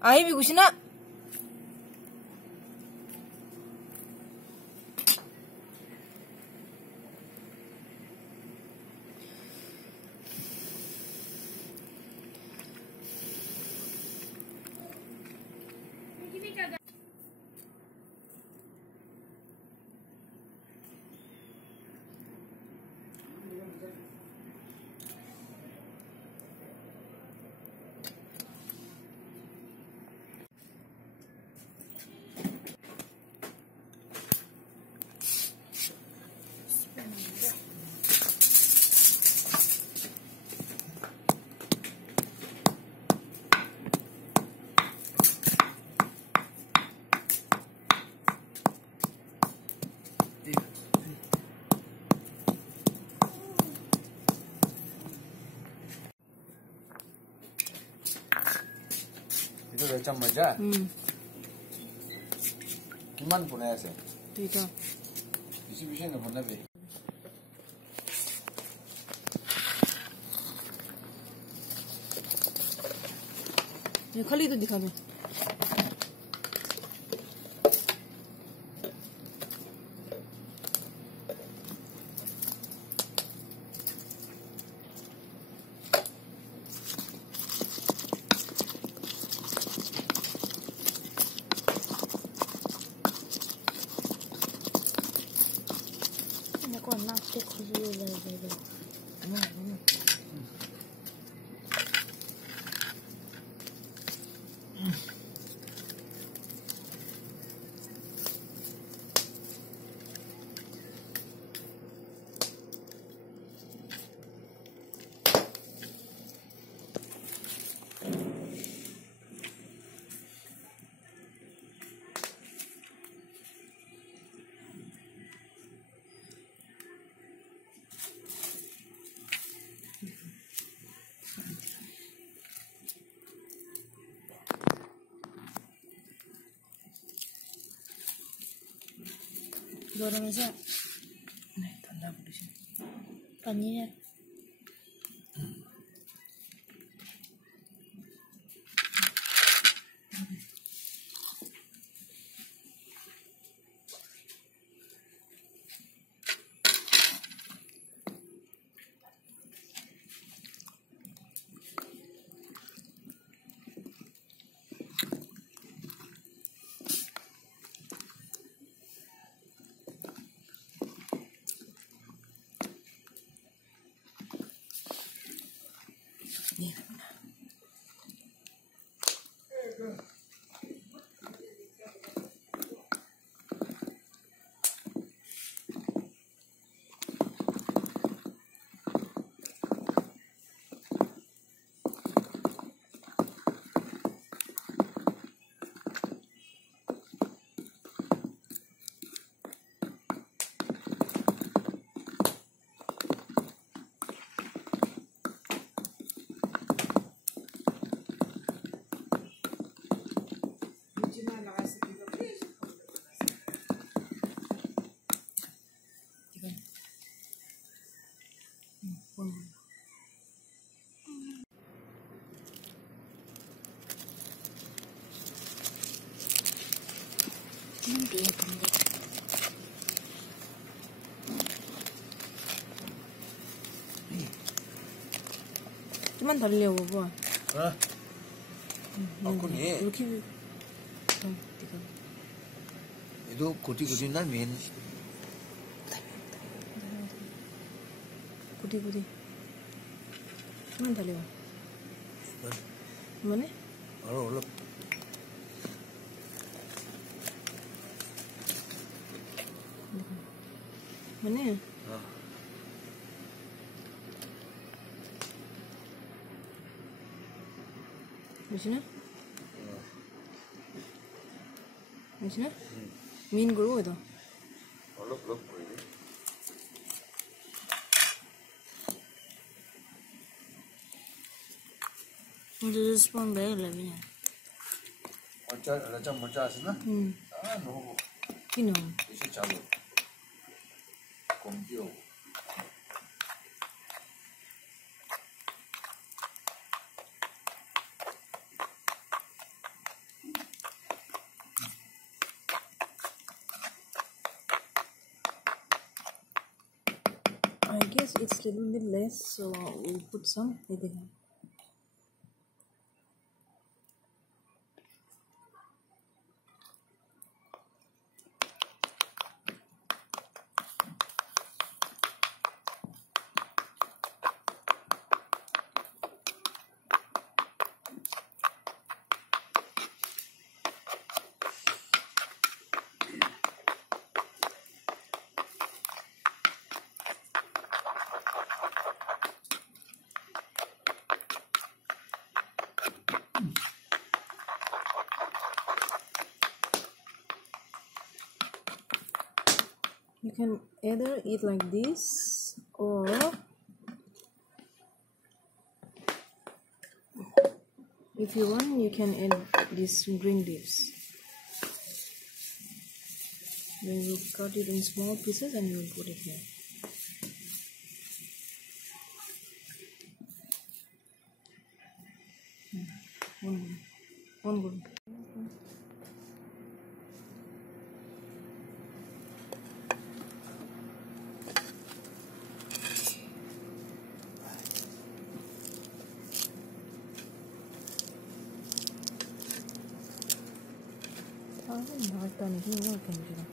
아이 비구시나? Itu udah jam aja. Gimana punya sih? Itu. Bisa nggak punya be? ये खाली तो दिखा दो 이거 낙지 구슬을 내고 dorong aja. 네, tanda aku di sini. Panirnya. 네. Hindi 근데 좀만 달려 봐봐. 어? 아쿠니. 이렇게 네가 Itu kuti 날 맨. 구디 좀만 달려. 뭐네? 얼른. 뭐네? 무시나? 무시나? Mean करो इधर 얼른 보이지. मुझे स्पून बैग लगी है 어쩌 먼저 하시나? 아, 너무. किनो 이제 잡고. 공교. because it's a little bit less, so we'll put some editing. You can either eat like this, or if you want, you can add these green leaves. Then you cut it in small pieces and you will put it here. One good. 나왔다니 힘이 굉장히.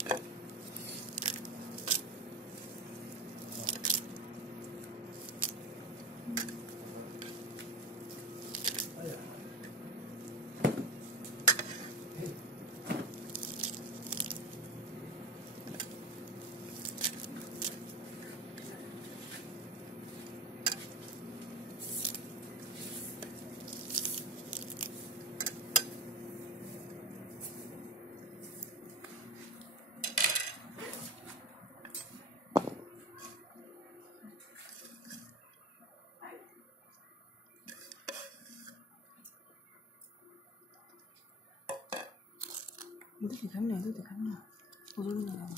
Itu di kamera, itu di kamera. Turun lah.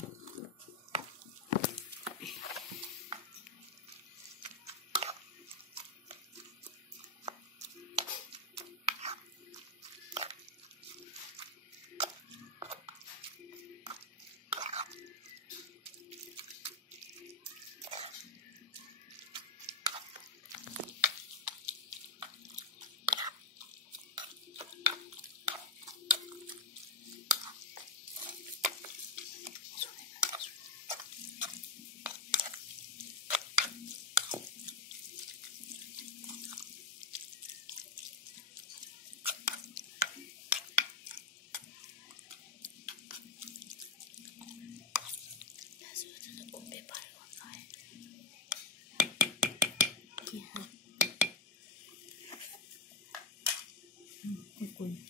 Akhuni.